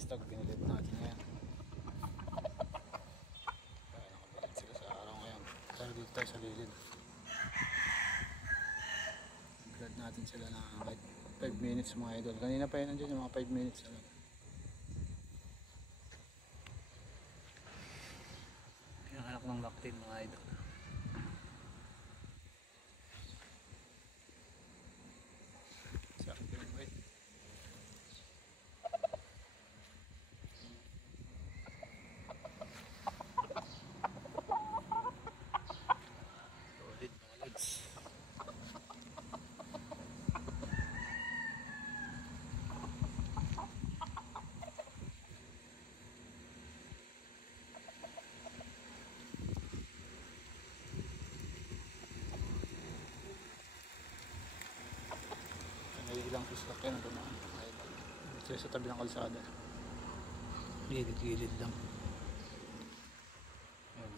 stag, binilid natin yan. Kaya nakabalid sila sa araw ngayon. Tayo dito tayo sa lilid. Grad natin sila na kahit 5 minutes mga idol. Kanina pa yun nandiyan yung mga 5 minutes na lang. Yung anak ng lactin mga idol. May ilang pislak yan na dumaan. Dito sa tabi ng kalsada. Gilid-gilid lang. Ayan.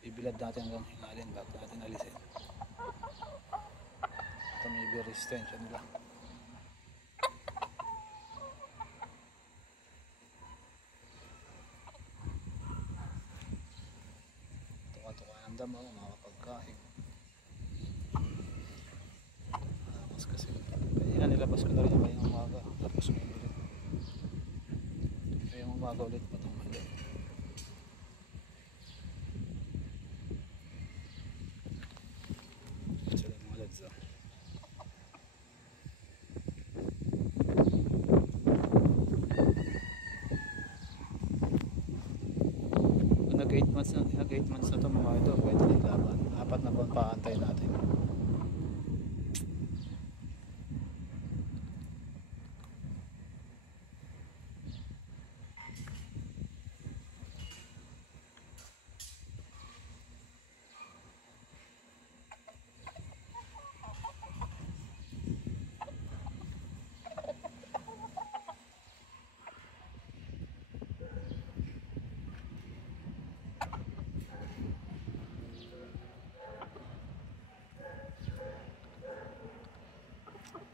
Ibilad natin hanggang hingalin bago natin alisin. Ito may resistensya nila. Tuka-tuka ng damo, makapagkain. Mas kasi kanina nilabas ko na rin yung kanyang umaga. Labas ko yung ulit. Kaya umaga ulit patong hali. Sila mga lads ah. Nag 8 months na ito mga ito, pwede din laban. 4 na buwan pa antay natin.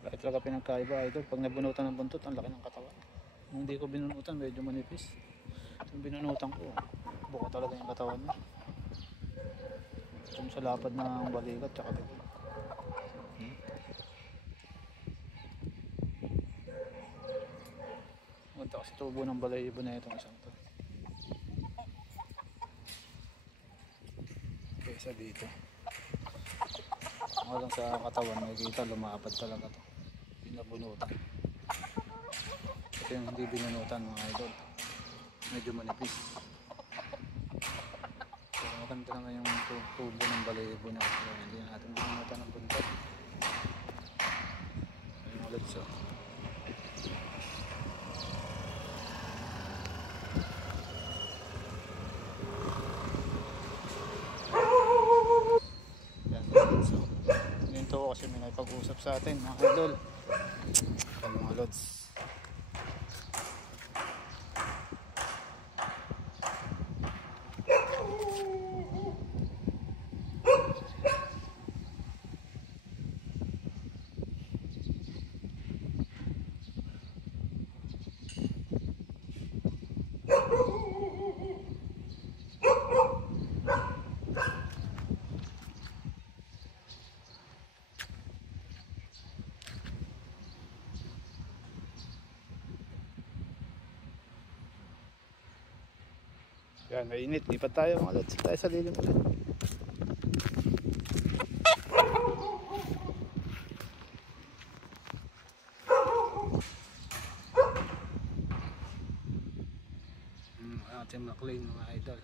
Kahit talaga pinagkaiba idol, pag nabunutan ng buntot ang laki ng katawan. Kung hindi ko binunutan medyo manipis. Yung binunutan ko buka talaga yung katawan niya. Ito sa lapad ng balikat tsaka dito. Punta kasi tubo ng balayibo na itong isang to. Kesa dito lang sa katawan makikita lumapad talaga to. Binabunutan. Ito yung hindi binunutan mga idol, medyo manipis. So maganda naman yung tubo ng balayibo niya. So, hindi natin binunutan ng buntot. Ayun ulit so. Kasi may napag-usap sa atin mga idol. Yan mga lods. Yan, mainit. Lipat tayo mga lods. Tayo sa lilim ulit. Ating McLean mga idol.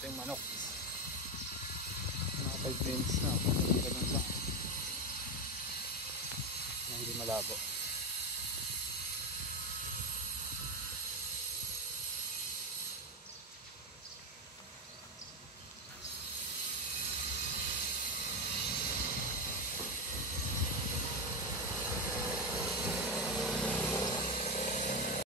natin yung manok. Mga 5 minutes na. Ganun lang. Na hindi malabo.